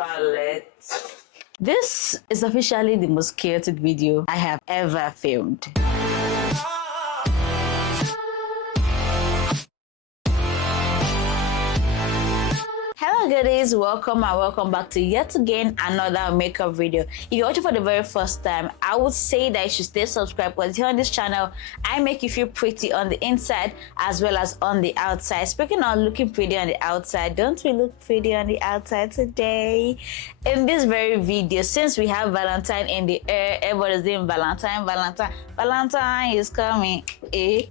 palette. This is officially the most chaotic video I have ever filmed. Hello goodies, welcome and welcome back to yet again another makeup video. If you're watching for the very first time, I would say that you should stay subscribed because here on this channel I make you feel pretty on the inside as well as on the outside. Speaking of looking pretty on the outside, don't we look pretty on the outside today? In this very video, since we have Valentine in the air, everybody's saying Valentine is coming.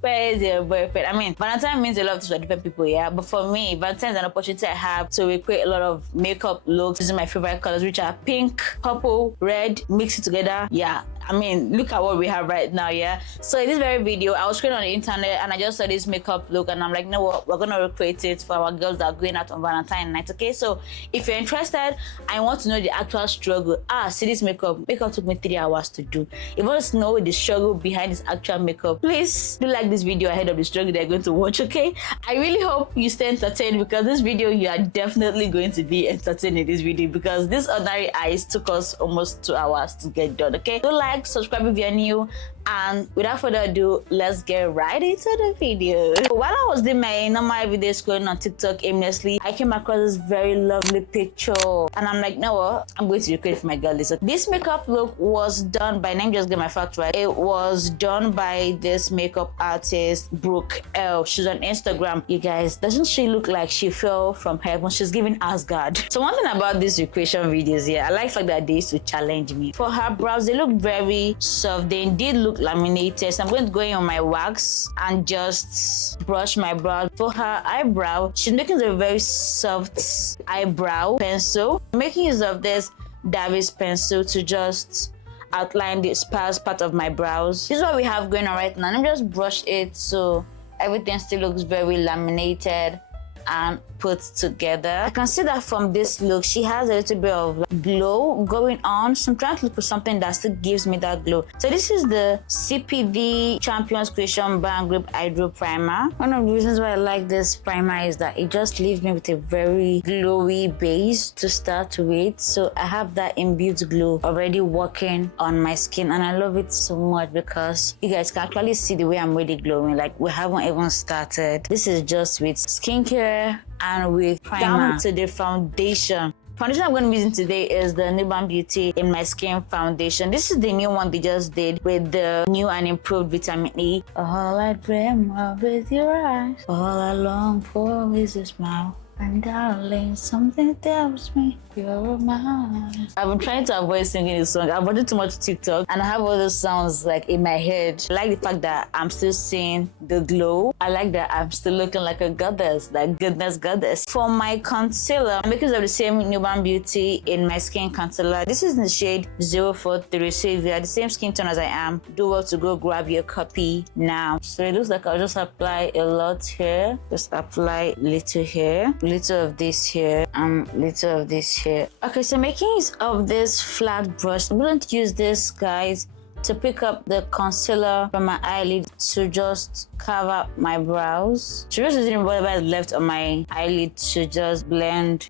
Where is your boyfriend? I mean, Valentine means a lot to different people, yeah, but for me, Valentine is an opportunity I have to recreate a lot of makeup looks using my favorite colors, which are pink, purple, red, mixed together. Yeah, I mean, look at what we have right now, yeah? So in this very video, I was scrolling on the internet and I just saw this makeup look and I'm like, no, what? We're gonna recreate it for our girls that are going out on Valentine night, okay? So if you're interested, I want to know the actual struggle. See this makeup took me 3 hours to do. If you want to know the struggle behind this actual makeup, please do like this video ahead of the struggle they're going to watch, okay? I really hope you stay entertained because this video, you are definitely going to be entertained in this video because this ordinary eyes took us almost 2 hours to get done, okay? Do like, subscribe if you're new, and without further ado, let's get right into the video. While I was doing my normal video scrolling on TikTok aimlessly, I came across this very lovely picture and I'm like, no, what? I'm going to recreate for my girl. This makeup look was done by, let me just get my facts right, it was done by this makeup artist Brooke L. She's on Instagram. You guys, doesn't she look like she fell from heaven? She's giving Asgard. So one thing about these recreation videos here, I like the fact that they used to challenge me. For her brows, they look very soft. They indeed look laminated. So I'm going to go in on my wax and just brush my brow. For her eyebrow, she's making a very soft eyebrow pencil. I'm making use of this Davis pencil to just outline the sparse part of my brows. This is what we have going on right now. Let me just brush it so everything still looks very laminated and put together. I can see that from this look, she has a little bit of glow going on. So I'm trying to look for something that still gives me that glow. So this is the CPD Champions Creation Band Grip Hydro Primer. One of the reasons why I like this primer is that it just leaves me with a very glowy base to start with. So I have that imbued glow already working on my skin and I love it so much because you guys can actually see the way I'm really glowing. Like we haven't even started. This is just with skincare and with primer. Down to the foundation. Foundation I'm going to be using today is the HudaBeauty In My Skin foundation. This is the new one they just did with the new and improved vitamin E. All I dream of with your eyes, all I long for is a smile. And darling, something tells me you're mine. I've been trying to avoid singing this song. I've watched too much TikTok and I have all those sounds like in my head. I like the fact that I'm still seeing the glow. I like that I'm still looking like a goddess, like goddess. For my concealer, I'm making of the same HudaBeauty In My Skin concealer. This is in the shade 043. So if you are the same skin tone as I am, do well to go grab your copy now. So it looks like I'll just apply a lot here. Just apply little here. Little of this here and little of this here. Okay, so making use of this flat brush, I'm going to use this, guys, to pick up the concealer from my eyelid to just carve out my brows. So just using whatever is left on my eyelid to just blend,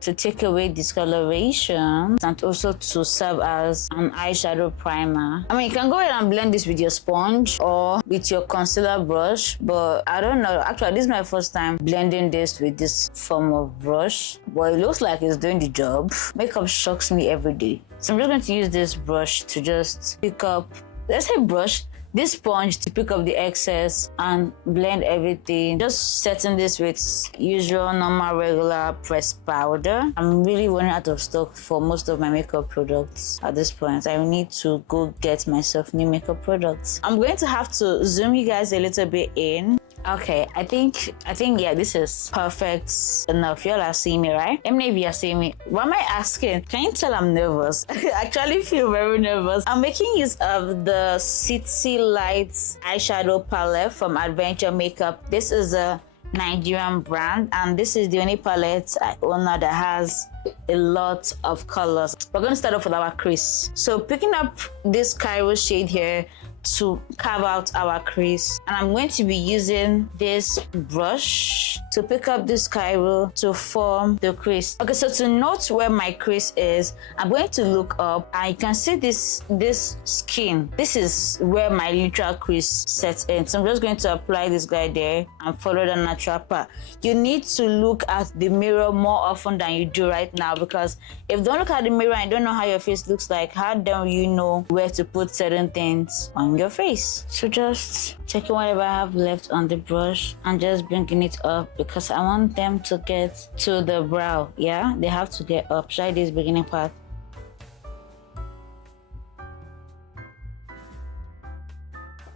to take away discoloration and also to serve as an eyeshadow primer. I mean, you can go ahead and blend this with your sponge or with your concealer brush, but I don't know. Actually, this is my first time blending this with this form of brush, but it looks like it's doing the job. Makeup shocks me every day. So I'm just going to use this brush to just pick up, let's say brush, this sponge to pick up the excess and blend everything. Just setting this with usual normal regular pressed powder. I'm really running out of stock for most of my makeup products at this point. I need to go get myself new makeup products. I'm going to have to zoom you guys a little bit in. Okay, I think yeah, this is perfect enough. Y'all are seeing me, right? Let me know if you are seeing me. What am I asking? Can you tell I'm nervous? I actually feel very nervous. I'm making use of the City Lights eyeshadow palette from Adventure Makeup. This is a Nigerian brand and this is the only palette I own now that has a lot of colors. We're going to start off with our crease. So picking up this Cairo shade here, to carve out our crease. And I'm going to be using this brush to pick up this Cairo to form the crease. Okay, so to note where my crease is, I'm going to look up and you can see this skin. This is where my literal crease sets in. So I'm just going to apply this guy there and follow the natural path. You need to look at the mirror more often than you do right now, because if you don't look at the mirror and don't know how your face looks like, how do you know where to put certain things on your face? So just checking whatever I have left on the brush and just bringing it up, because I want them to get to the brow. Yeah, they have to get up. Try this beginning part.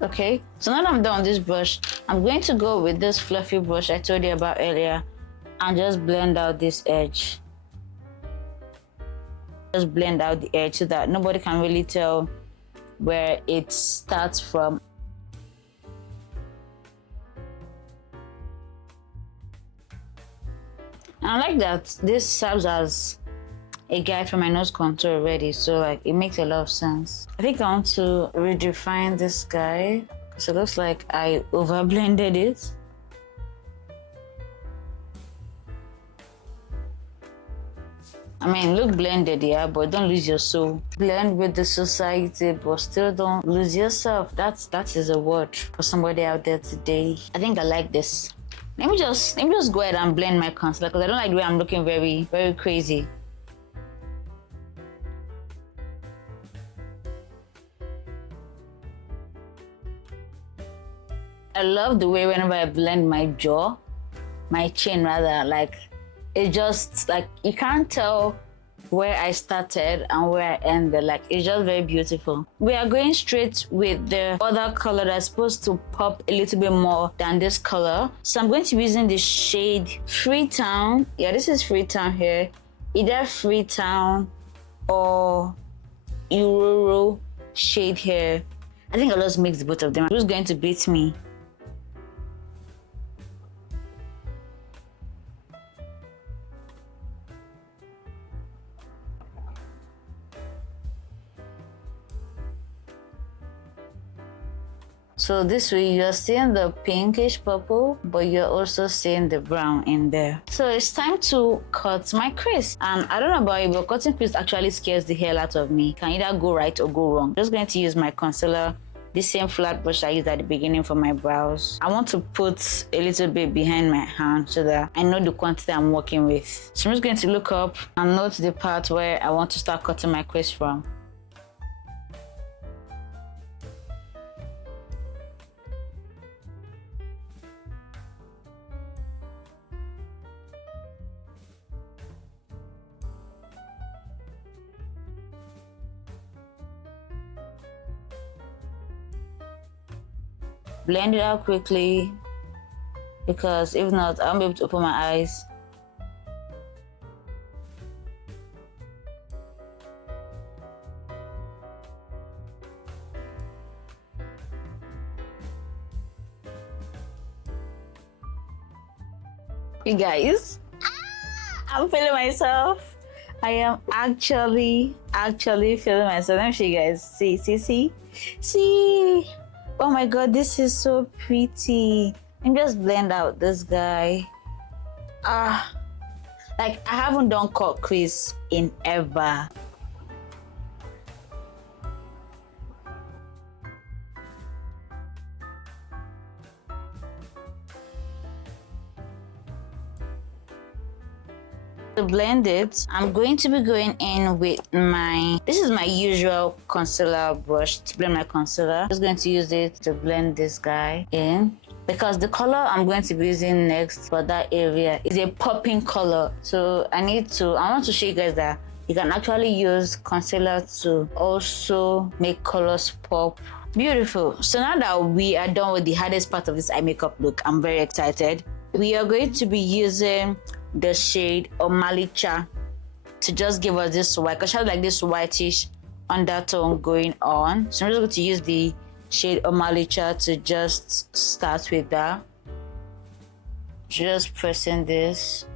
Okay, so now that I'm done with this brush, I'm going to go with this fluffy brush I told you about earlier and just blend out this edge. Just blend out the edge so that nobody can really tell where it starts from. And I like that this serves as a guide for my nose contour already, so like it makes a lot of sense. I think I want to redefine this guy because it looks like I over blended it. I mean, look blended, yeah, but don't lose your soul. Blend with the society, but still don't lose yourself. That is a word for somebody out there today. I think I like this. Let me just go ahead and blend my concealer because I don't like the way I'm looking very, very crazy. I love the way whenever I blend my jaw, my chin rather, like it just like you can't tell where I started and where I ended. Like it's just very beautiful. We are going straight with the other color that's supposed to pop a little bit more than this color. So I'm going to be using the shade Freetown. Yeah, this is Freetown here. Either Freetown or Euroro shade here. I think I'll just mix both of them. Who's going to beat me? So this way you're seeing the pinkish purple, but you're also seeing the brown in there. So it's time to cut my crease. And I don't know about you, but cutting crease actually scares the hell out of me. Can either go right or go wrong. I'm just going to use my concealer, the same flat brush I used at the beginning for my brows. I want to put a little bit behind my hand so that I know the quantity I'm working with. So I'm just going to look up and note the part where I want to start cutting my crease from. Blend it out quickly, because if not, I won't be able to open my eyes. You guys, I'm feeling myself. I am actually feeling myself. Let me show you guys. See. Oh my god, this is so pretty. Let me just blend out this guy. Like I haven't done cut crease in ever. To blend it, I'm going to be going in with this is my usual concealer brush to blend my concealer. I'm just going to use it to blend this guy in, because the color I'm going to be using next for that area is a popping color. So I want to show you guys that you can actually use concealer to also make colors pop. Beautiful. So now that we are done with the hardest part of this eye makeup look, I'm very excited. We are going to be using the shade Omalicha to just give us this white, because she has like this whitish undertone going on. So I'm just going to use the shade Omalicha to just start with that. Just pressing this.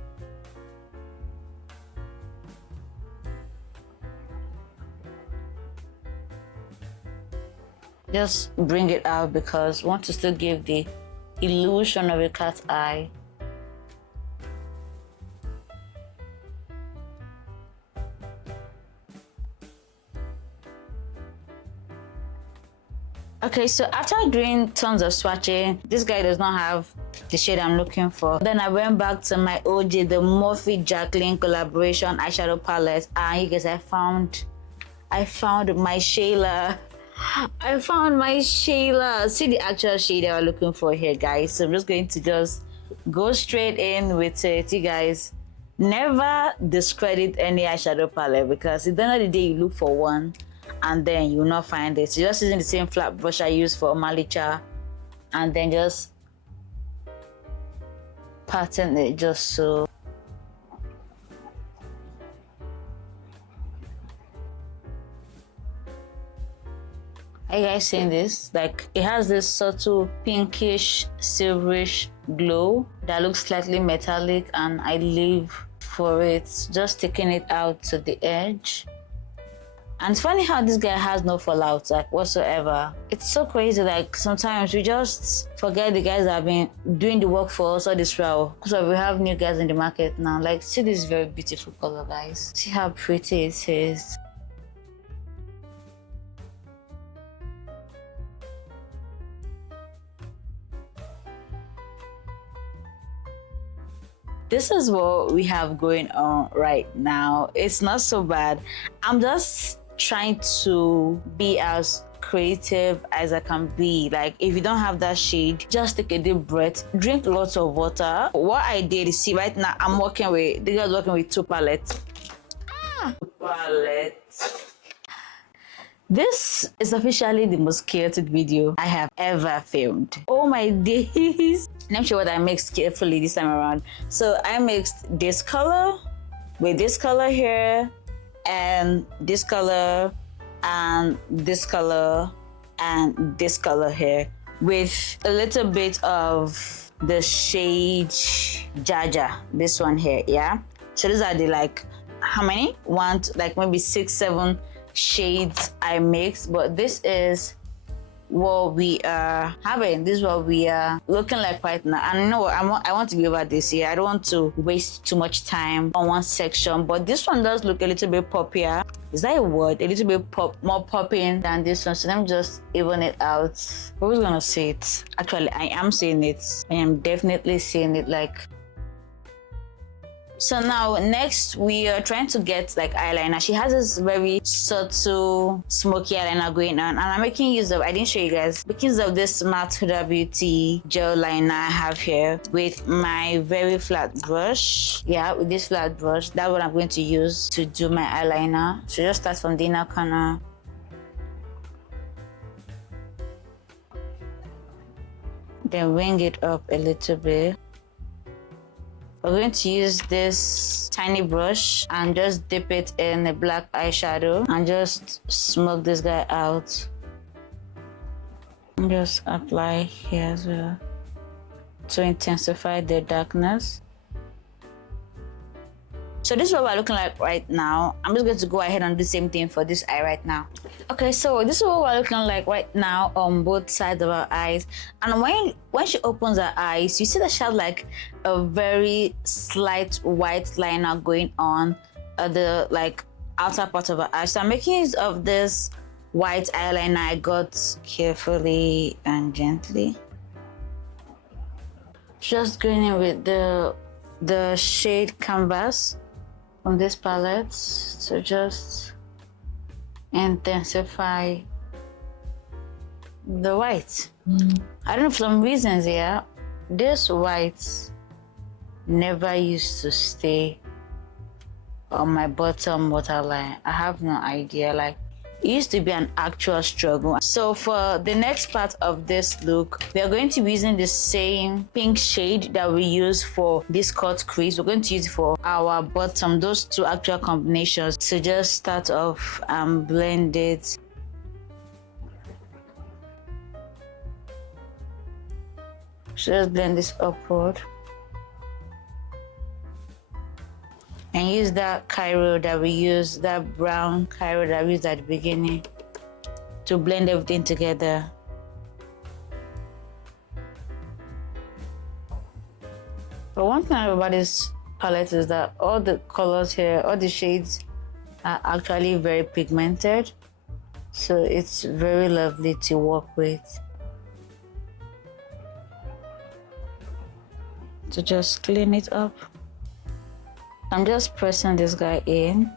Just bring it out because we want to still give the illusion of a cat eye. Okay, so after doing tons of swatching, this guy does not have the shade I'm looking for. Then I went back to my OG, the MorphexJaclyn collaboration eyeshadow palette, and you guys, I found my Shayla. I found my Shayla. See the actual shade I was looking for here, guys. So I'm just going to just go straight in with it. You guys, never discredit any eyeshadow palette, because at the end of the day, you look for one and then you will not find it. So just using the same flat brush I used for Malicha, and then just pattern it just so. Are you guys seeing this? Like, it has this subtle pinkish silverish glow that looks slightly metallic, and I live for it. Just taking it out to the edge. And it's funny how this guy has no fallout, like, whatsoever. It's so crazy. Like, sometimes we just forget the guys that have been doing the work for us all this while, because we have new guys in the market now. Like, see this very beautiful color, guys. See how pretty it is. This is what we have going on right now. It's not so bad. I'm just trying to be as creative as I can be. Like, if you don't have that shade, just take a deep breath, drink lots of water. What I did is, see, right now I'm working with, the girl's working with two palettes. This is officially the most chaotic video I have ever filmed. Oh my days. Let me show what I mixed carefully this time around. So I mixed this color with this color here, and this color, and this color, and this color here, with a little bit of the shade Jaja, this one here, yeah? So these are the, like, how many? One, like maybe 6, 7 shades I mixed, but this is what we are having. This is what we are looking like right now. And you know what, I want to be over this here. I don't want to waste too much time on one section, but this one does look a little bit poppier. Is that a word? A little bit more popping than this one. So let me just even it out. Who's gonna see it? Actually, I am seeing it. I am definitely seeing it. Like, so now next we are trying to get like eyeliner. She has this very subtle smoky eyeliner going on, and I'm making use of, I didn't show you guys, making use of this matte HudaBeauty gel liner I have here with my very flat brush. Yeah, with this flat brush, that's what I'm going to use to do my eyeliner. So just start from the inner corner. Then wing it up a little bit. We're going to use this tiny brush and just dip it in a black eyeshadow and just smoke this guy out. And just apply here as well to intensify the darkness. So this is what we're looking like right now. I'm just going to go ahead and do the same thing for this eye right now. Okay, so this is what we're looking like right now on both sides of our eyes. And when she opens her eyes, you see that she has like a very slight white liner going on at the like outer part of her eye. So I'm making use of this white eyeliner I got carefully and gently. Just going in with the shade Canvas from this palette to just intensify the white. I don't know, for some reasons here, this white never used to stay on my bottom waterline. I have no idea. Like, it used to be an actual struggle. So for the next part of this look, we are going to be using the same pink shade that we use for this cut crease. We're going to use it for our bottom, those two actual combinations. So just start off and blend it. So just blend this upward. And use that Cairo that we used, that brown Cairo that we used at the beginning, to blend everything together. But one thing about this palette is that all the colors here, all the shades are actually very pigmented. So it's very lovely to work with. To just clean it up. I'm just pressing this guy in.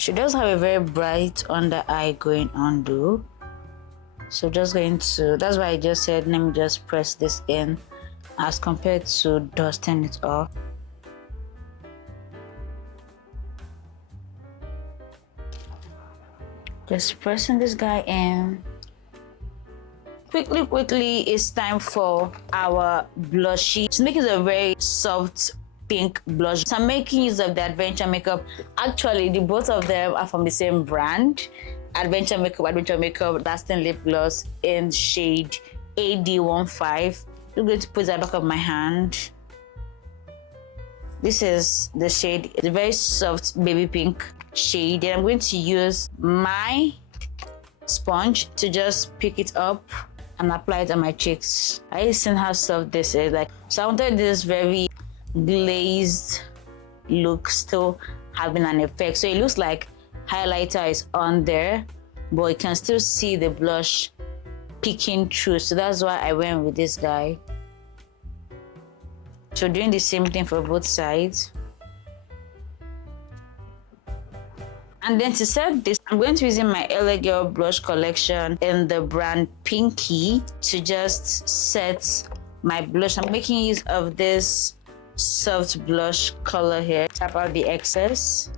She does have a very bright under eye going on though. So just going to, that's why I just said, let me just press this in as compared to dusting it off. Just pressing this guy in. Quickly, it's time for our blushy. She's making a very soft pink blush. So I'm making use of the Adventure Makeup. Actually, the both of them are from the same brand. Adventure Makeup Lasting Lip Gloss in shade AD15. I'm going to put that back of my hand. This is the shade. It's a very soft baby pink shade. And I'm going to use my sponge to just pick it up and apply it on my cheeks. I seen how soft this is. Like, so I wanted this very glazed look still having an effect. So it looks like highlighter is on there, but you can still see the blush peeking through. So that's why I went with this guy. So doing the same thing for both sides. And then to set this, I'm going to be using my L.A.Girl blush collection in the brand Pinky to just set my blush. I'm making use of this soft blush color here. Tap out the excess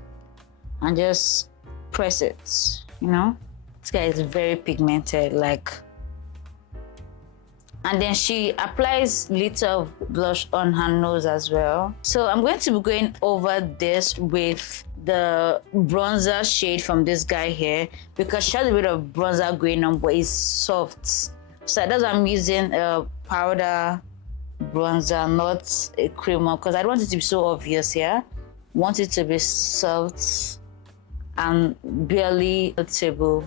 and just press it, you know? This guy is very pigmented, like. And then she applies little blush on her nose as well. So I'm going to be going over this with the bronzer shade from this guy here because she has a bit of bronzer going on, but it's soft. So that's why I'm using a powder bronzer, not a creamer, because I don't want it to be so obvious here. I want it to be soft and barely noticeable.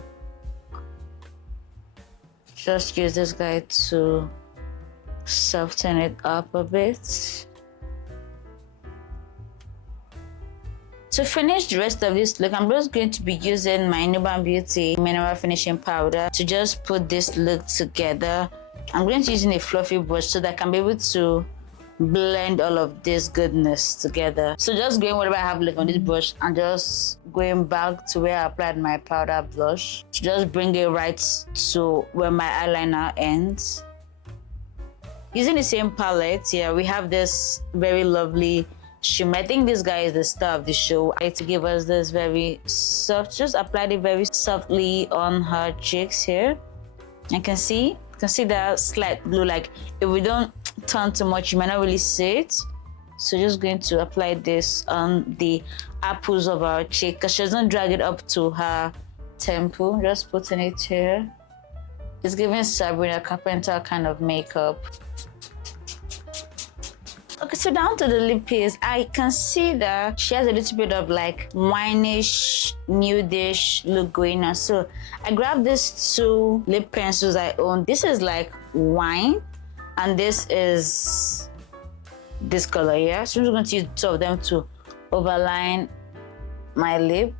Just use this guy to soften it up a bit. To finish the rest of this look, I'm just going to be using my HudaBeauty mineral finishing powder to just put this look together. I'm going to be using a fluffy brush so that I can be able to blend all of this goodness together. So just going whatever I have left on this brush and just going back to where I applied my powder blush to just bring it right to where my eyeliner ends. Using the same palette here, we have this very lovely shimmer. I think this guy is the star of the show. I like to give us this very soft, just applied it very softly on her cheeks here. You can see that slight blue. Like if we don't turn too much, you might not really see it. So just going to apply this on the apples of our cheek because she doesn't drag it up to her temple. Just putting it here. It's giving Sabrina Carpenter kind of makeup. Okay, so down to the lip piece, I can see that she has a little bit of like wineish, nudish look going on. So I grabbed these two lip pencils I own. This is like wine, and this is this color here. So I'm just going to use two of them to overline my lip.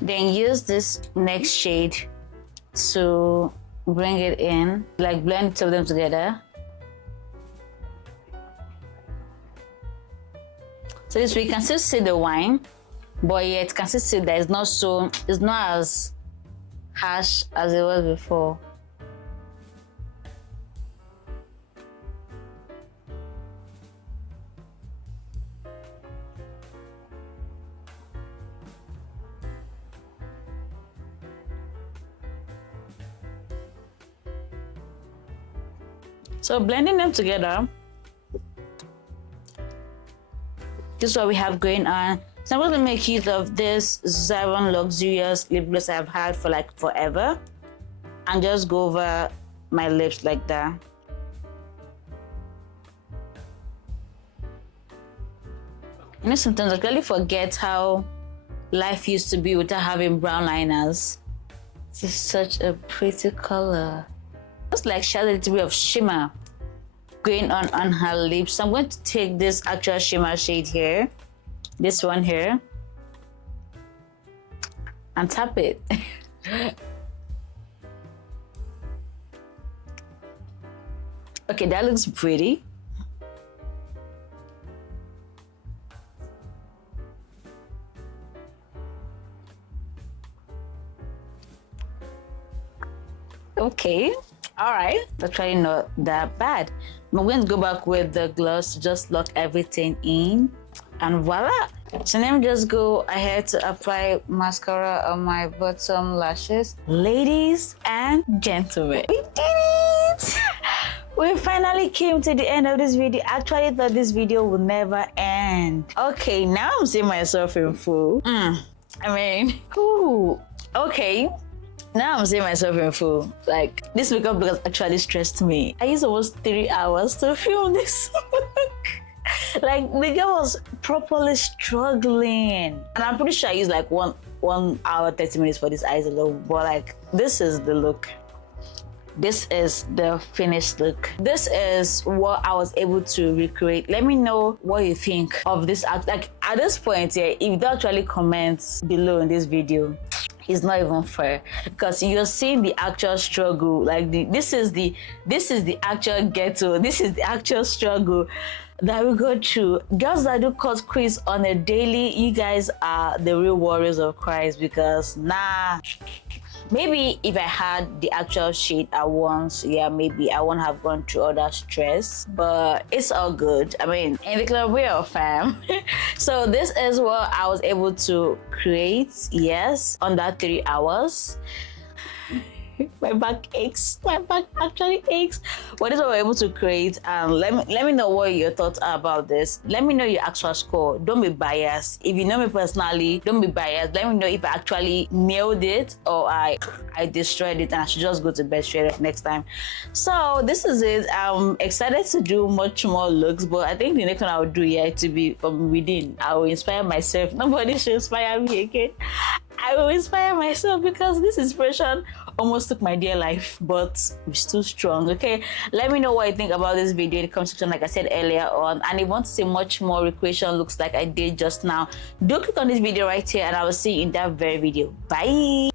Then use this next shade to bring it in, like blend two of them together. So this way you can still see the wine, but yet you can still see that it's not as harsh as it was before. So blending them together, this is what we have going on. So I'm going to make use of this Zaron Luxurious lip gloss I've had for like forever and just go over my lips like that. You know, sometimes I really forget how life used to be without having brown liners. This is such a pretty color. Just like she has a little bit of shimmer going on her lips. So I'm going to take this actual shimmer shade here, this one here, and tap it. Okay, that looks pretty. Okay, all right, actually not that bad. I'm going to go back with the gloss to just lock everything in, and voila. So let me just go ahead to apply mascara on my bottom lashes. Ladies and gentlemen, we did it! We finally came to the end of this video. I actually thought this video would never end. Okay, now I'm seeing myself in full. I mean, ooh, okay. Now I'm seeing myself in full. Like, this makeup look actually stressed me. I used almost 3 hours to film this. Like, the girl was properly struggling. And I'm pretty sure I used like 1 hour, 30 minutes for this eyes alone. But like, this is the look. This is the finished look. This is what I was able to recreate. Let me know what you think of this. Like, at this point here, if you don't actually comment below in this video, it's not even fair, because you're seeing the actual struggle. Like, this is the actual ghetto. This is the actual struggle that we go through. Girls that do cut crease on a daily, you guys are the real warriors of Christ, because nah. Maybe if I had the actual shade at once, yeah, maybe I won't have gone through all that stress, but it's all good. I mean, in the club we are fam. So this is what I was able to create, yes, under 3 hours. My back aches. My back actually aches. But this is what we're able to create. And let me know what your thoughts are about this. Let me know your actual score. Don't be biased. If you know me personally, don't be biased. Let me know if I actually nailed it or I destroyed it and I should just go to bed straight up next time. So this is it. I'm excited to do much more looks, but I think the next one I will do here to be from within. I will inspire myself. Nobody should inspire me again. I will inspire myself, because this inspiration almost took my dear life, but we're still strong. Okay, let me know what you think about this video in the comment section, like I said earlier on. And if you want to see much more recreation looks like I did just now, do click on this video right here, and I will see you in that very video. Bye.